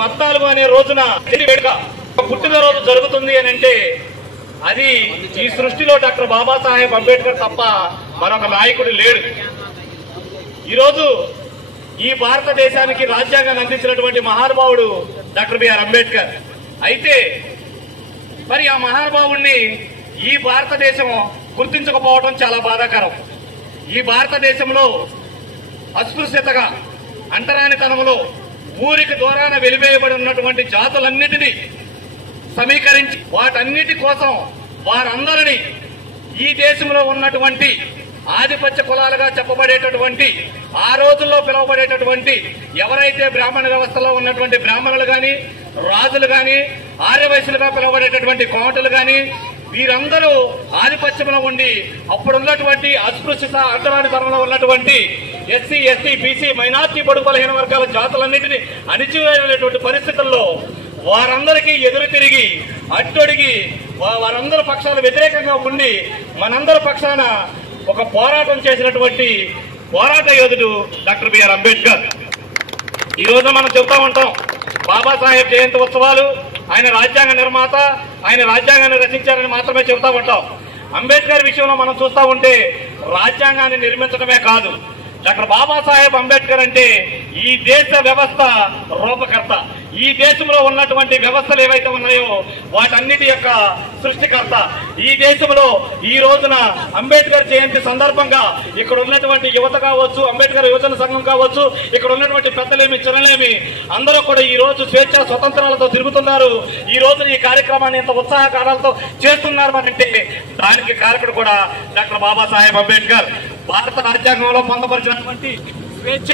14 అనే రోజున వేడుక పుట్టినరోజు జరుగుతుంది అని అంటే అది ఈ సృష్టిలో డాక్టర్ బాబాసాహెబ్ అంబేద్కర్ తప్ప మరొక నాయకుడు లేడు. ఈరోజు ఈ భారతదేశానికి రాజ్యాంగాన్ని అందించినటువంటి మహానుభావుడు డాక్టర్ బిఆర్ అంబేద్కర్. అయితే మరి ఆ మహానుభావుడిని ఈ భారతదేశం గుర్తించకపోవడం చాలా బాధాకరం. ఈ భారతదేశంలో అస్పృశ్యతగా అంటరానితనంలో ఊరికి దూరాన వెలివేయబడి ఉన్నటువంటి జాతులన్నిటినీ సమీకరించి వాటన్నిటి కోసం వారందరినీ ఈ దేశంలో ఉన్నటువంటి ఆధిపత్య కులాలుగా చెప్పబడేటటువంటి ఆ రోజుల్లో పిలువబడేటటువంటి ఎవరైతే బ్రాహ్మణ వ్యవస్థలో ఉన్నటువంటి బ్రాహ్మణులు గాని, రాజులు గాని, ఆర్యవైశ్యులుగా పిలువబడేటటువంటి కోమటలు గాని వీరందరూ ఆధిపత్యంలో ఉండి అప్పుడున్నటువంటి అస్పృశ్యత అంటరానితనంలో ఉన్నటువంటి ఎస్సీ, ఎస్టీ, బీసీ, మైనార్టీ, బడుగు బలహీన వర్గాల జాతులన్నింటినీ అణిచివేయలేటువంటి పరిస్థితుల్లో వారందరికీ ఎదురు తిరిగి అడ్డొడిగి వారందరి పక్షాల వ్యతిరేకంగా ఉండి మనందరి పక్షాన ఒక పోరాటం చేసినటువంటి పోరాట యోధుడు డాక్టర్ బిఆర్ అంబేద్కర్. ఈ రోజు మనం చెప్తా ఉంటాం బాబాసాహెబ్ జయంతి ఉత్సవాలు, ఆయన రాజ్యాంగ నిర్మాత, ఆయన రాజ్యాంగాన్ని రచించారని మాత్రమే చెబుతా ఉంటాం. అంబేద్కర్ విషయంలో మనం చూస్తా ఉంటే రాజ్యాంగాన్ని నిర్మించడమే కాదు, డాక్టర్ బాబాసాహెబ్ అంబేద్కర్ అంటే ఈ దేశ వ్యవస్థ రూపకర్త, ఈ దేశంలో ఉన్నటువంటి వ్యవస్థలు ఏవైతే ఉన్నాయో వాటన్నిటి యొక్క సృష్టికర్త. ఈ దేశంలో ఈ రోజున అంబేద్కర్ జయంతి సందర్భంగా ఇక్కడ ఉన్నటువంటి యువత కావచ్చు, అంబేద్కర్ యువజన సంఘం కావచ్చు, ఇక్కడ ఉన్నటువంటి పెద్దలేమి చిన్నలేమి అందరూ కూడా ఈ రోజు స్వేచ్ఛ స్వతంత్రాలతో తిరుగుతున్నారు. ఈ రోజు ఈ కార్యక్రమాన్ని ఇంత ఉత్సాహకారాలతో చేస్తున్నారు అంటే దానికి కారకుడు కూడా డాక్టర్ బాబాసాహెబ్ అంబేద్కర్. భారత రాజ్యాంగంలో పొందపరిచినటువంటి స్వేచ్ఛ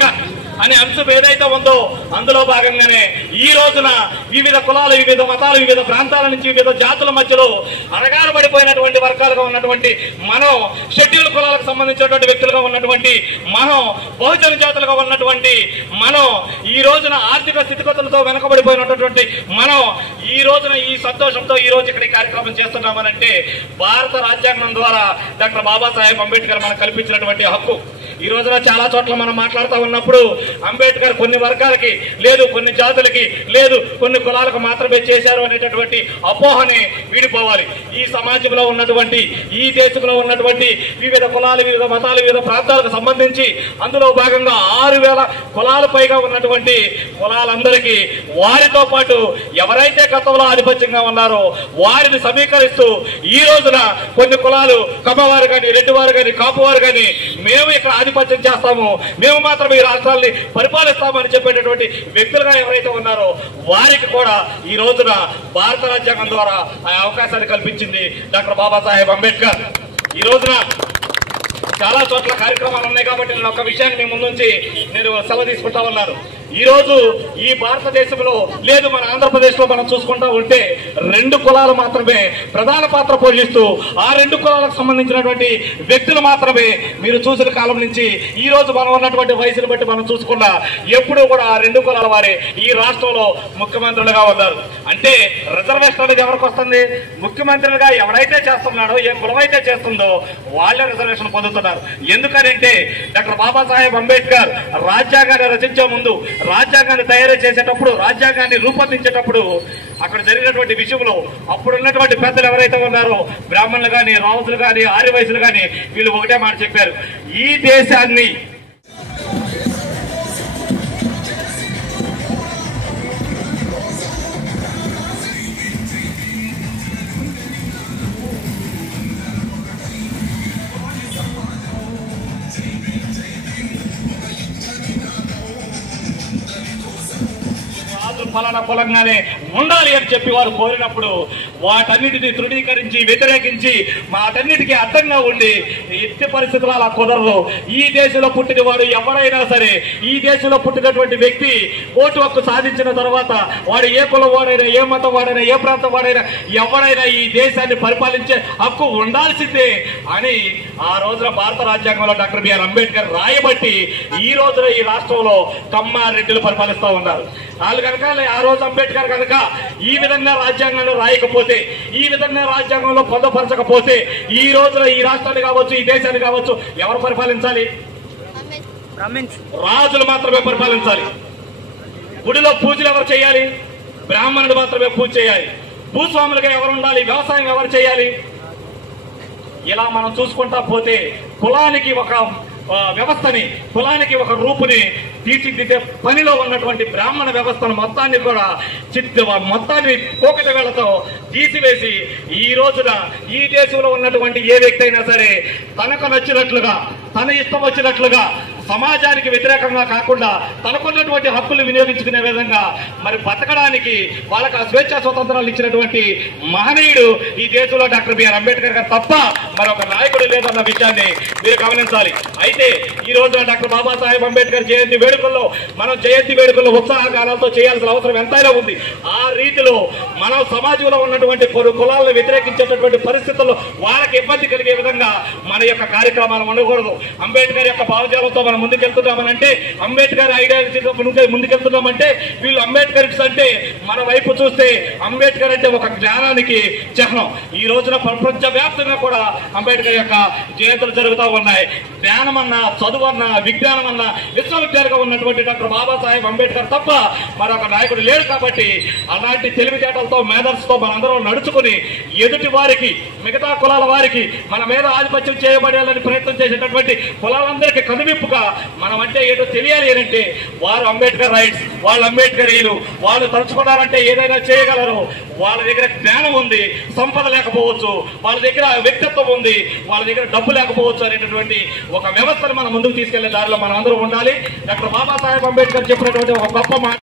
అనే అంశం ఏదైతే ఉందో అందులో భాగంగానే ఈ రోజున వివిధ కులాలు, వివిధ మతాలు, వివిధ ప్రాంతాల నుంచి వివిధ జాతుల మధ్యలో అరగారబడిపోయినటువంటి వర్గాలుగా ఉన్నటువంటి మనం, షెడ్యూల్ కులాలకు సంబంధించినటువంటి వ్యక్తులుగా ఉన్నటువంటి మనం, బహుజన జాతులుగా ఉన్నటువంటి మనం, ఈ రోజున ఆర్థిక స్థితిగతులతో వెనకబడిపోయినటువంటి మనం ఈ రోజున ఈ సంతోషంతో ఈ రోజు ఇక్కడ ఈ కార్యక్రమం చేస్తున్నామనంటే భారత రాజ్యాంగం ద్వారా డాక్టర్ బాబాసాహెబ్ అంబేద్కర్ మనకు కల్పించినటువంటి హక్కు. ఈ రోజున చాలా చోట్ల మనం మాట్లాడుతూ ఉన్నప్పుడు అంబేద్కర్ కొన్ని వర్గాలకి లేదు, కొన్ని జాతులకి లేదు, కొన్ని కులాలకు మాత్రమే చేశారు అనేటటువంటి అపోహని వీడిపోవాలి. ఈ సమాజంలో ఉన్నటువంటి ఈ దేశంలో ఉన్నటువంటి వివిధ కులాలు, వివిధ మతాలు, వివిధ ప్రాంతాలకు సంబంధించి అందులో భాగంగా 6000 కులాల పైగా ఉన్నటువంటి కులాలందరికీ వారితో పాటు ఎవరైతే గతంలో ఆధిపత్యంగా ఉన్నారో వారిని సమీకరిస్తూ ఈ రోజున కొన్ని కులాలు కమ్మవారు కానీ, రెడ్డివారు కానీ, కాపువారు కానీ మేము ఇక్కడ ఆధిపత్యం చేస్తాము, మేము మాత్రం ఈ రాష్ట్రాల్ని పరిపాలిస్తామని చెప్పేటటువంటి వ్యక్తులుగా ఎవరైతే ఉన్నారో వారికి కూడా ఈ రోజున భారత రాజ్యాంగం ద్వారా ఆ అవకాశాన్ని కల్పించింది డాక్టర్ బాబాసాహెబ్ అంబేద్కర్. ఈ రోజున చాలా చోట్ల కార్యక్రమాలు ఉన్నాయి కాబట్టి నేను ఒక విషయాన్ని మీ ముందుంచి నేను సెలవు తీసుకుంటా ఉన్నాను. ఈ రోజు ఈ భారతదేశంలో లేదు మన ఆంధ్రప్రదేశ్ లో మనం చూసుకుంటా ఉంటే 2 కులాలు మాత్రమే ప్రధాన పాత్ర పోషిస్తూ ఆ 2 కులాలకు సంబంధించినటువంటి వ్యక్తులు మాత్రమే మీరు చూసిన కాలం నుంచి ఈ రోజు మనం ఉన్నటువంటి వయసును బట్టి మనం చూసుకున్నా ఎప్పుడూ కూడా ఆ 2 కులాల వారే ఈ రాష్ట్రంలో ముఖ్యమంత్రులుగా ఉన్నారు. అంటే రిజర్వేషన్ అనేది ఎవరికి వస్తుంది? ముఖ్యమంత్రులుగా ఎవరైతే చేస్తున్నాడో, ఏ కులం అయితే చేస్తుందో వాళ్ళే రిజర్వేషన్ పొందుతున్నారు. ఎందుకనంటే డాక్టర్ బాబాసాహెబ్ అంబేద్కర్ రాజ్యాంగాన్ని రచించే ముందు, రాజ్యాంగాన్ని తయారు చేసేటప్పుడు, రాజ్యాంగాన్ని రూపొందించేటప్పుడు అక్కడ జరిగినటువంటి విషయంలో అప్పుడున్నటువంటి పెద్దలు ఎవరైతే ఉన్నారో బ్రాహ్మణులు కానీ, రాజులు కానీ, ఆర్యవైశ్యులు కానీ వీళ్ళు ఒకటే మాట చెప్పారు, ఈ దేశాన్ని ఫలానా కులంగానే ఉండాలి అని చెప్పి వారు కోరినప్పుడు వాటన్నిటిని తృణీకరించి వ్యతిరేకించి వాటన్నిటికీ అడ్డంగా ఉండి ఎట్టి పరిస్థితులు అలా కుదరదు. ఈ దేశంలో పుట్టిన వాడు ఎవరైనా సరే, ఈ దేశంలో పుట్టినటువంటి వ్యక్తి ఓటు హక్కు సాధించిన తర్వాత వాడు ఏ కులం వాడైనా, ఏ మతం వాడైనా, ఏ ప్రాంతం వాడైనా ఎవరైనా ఈ దేశాన్ని పరిపాలించే హక్కు ఉండాల్సిందే అని ఆ రోజున భారత రాజ్యాంగంలో డాక్టర్ బిఆర్ అంబేద్కర్ రాయబట్టి ఈ రోజున ఈ రాష్ట్రంలో కమ్మారెడ్డిలు పరిపాలిస్తూ ఉన్నారు. వాళ్ళు కనుక ఆ రోజు అంబేద్కర్ కనుక ఈ విధంగా రాజ్యాంగంలో రాయకపోతే, ఈ విధంగా రాజ్యాంగంలో పొందపరచకపోతే ఈ రోజున ఈ రాష్ట్రాన్ని కావచ్చు, ఈ దేశాన్ని కావచ్చు ఎవరు పరిపాలించాలి? రాజులు మాత్రమే పరిపాలించాలి. గుడిలో పూజలు ఎవరు చేయాలి? బ్రాహ్మణుడు మాత్రమే పూజ చేయాలి. భూస్వాములుగా ఎవరు ఉండాలి? వ్యవసాయం ఎవరు చేయాలి? ఇలా మనం చూసుకుంటా పోతే కులానికి ఒక వ్యవస్థని, కులానికి ఒక రూపుని తీర్చిదిద్దే పనిలో ఉన్నటువంటి బ్రాహ్మణ వ్యవస్థను మొత్తాన్ని కూడా మొత్తాన్ని కోకటి వేళతో తీసివేసి ఈ రోజున ఈ దేశంలో ఉన్నటువంటి ఏ వ్యక్తి అయినా సరే తనకు నచ్చినట్లుగా, తన ఇష్టం వచ్చినట్లుగా, సమాజానికి వ్యతిరేకంగా కాకుండా తనకున్నటువంటి హక్కులు వినియోగించుకునే విధంగా మరి బతకడానికి వాళ్ళకి ఆ స్వేచ్ఛా స్వతంత్రాలు ఇచ్చినటువంటి మహనీయుడు ఈ దేశంలో డాక్టర్ బిఆర్ అంబేద్కర్ గారు తప్ప మరొక నాయకుడు లేదన్న విషయాన్ని మీరు గమనించాలి. అయితే ఈ రోజున డాక్టర్ బాబాసాహెబ్ అంబేద్కర్ జయంతి వేడుకల్లో మనం జయంతి వేడుకల్లో ఉత్సాహగానాలతో చేయాల్సిన అవసరం ఎంతైనా ఉంది. ఆ రీతిలో మనం సమాజంలో ఉన్నటువంటి కులాలను వ్యతిరేకించేటటువంటి పరిస్థితుల్లో వాళ్ళకి ఇబ్బంది కలిగే విధంగా మన యొక్క కార్యక్రమాలు ఉండకూడదు. అంబేద్కర్ యొక్క భావజాలంతో మనం ముందుకెళ్తున్నామనంటే, అంబేద్కర్ ఐడియాలజీతో ముందుకెళ్తున్నామంటే, వీళ్ళు అంబేద్కరిస్ట్ అంటే మన వైపు చూస్తే అంబేద్కర్ అంటే ఒక జ్ఞానానికి చిహ్నం. ఈ రోజున ప్రపంచ వ్యాప్తంగా కూడా అంబేద్కర్ యొక్క జయంతులు జరుగుతూ ఉన్నాయి. జ్ఞానం అన్నా, చదువు అన్నా, విజ్ఞానం అన్నా విశ్వవిద్యాలుగా ఉన్నటువంటి డాక్టర్ బాబాసాహెబ్ అంబేద్కర్ తప్ప మరొక నాయకుడు లేడు. కాబట్టి అలాంటి తెలివితేటలతో, మేధస్సుతో మనందరం నడుచుకుని ఎదుటి వారికి, మిగతా కులాల వారికి మన మీద ఆధిపత్యం చేయబడాలని ప్రయత్నం చేసేటటువంటి కులాలందరికీ కనువిప్పుగా మనం అంటే ఏదో తెలియాలి అంటే వారు అంబేద్కర్ రైట్స్, వాళ్ళు అంబేద్కరీలు, వాళ్ళు తలుచుకున్నారంటే ఏదైనా చేయగలరు. వాళ్ళ దగ్గర జ్ఞానం ఉంది, సంపద లేకపోవచ్చు, వాళ్ళ దగ్గర వ్యక్తిత్వం ఉంది, వాళ్ళ దగ్గర డబ్బు లేకపోవచ్చు అనేటటువంటి ఒక వ్యవస్థను మనం ముందుకు తీసుకెళ్లే దారిలో మనం అందరూ ఉండాలి. డాక్టర్ బాబాసాహెబ్ అంబేద్కర్ చెప్పినటువంటి ఒక గొప్ప మాట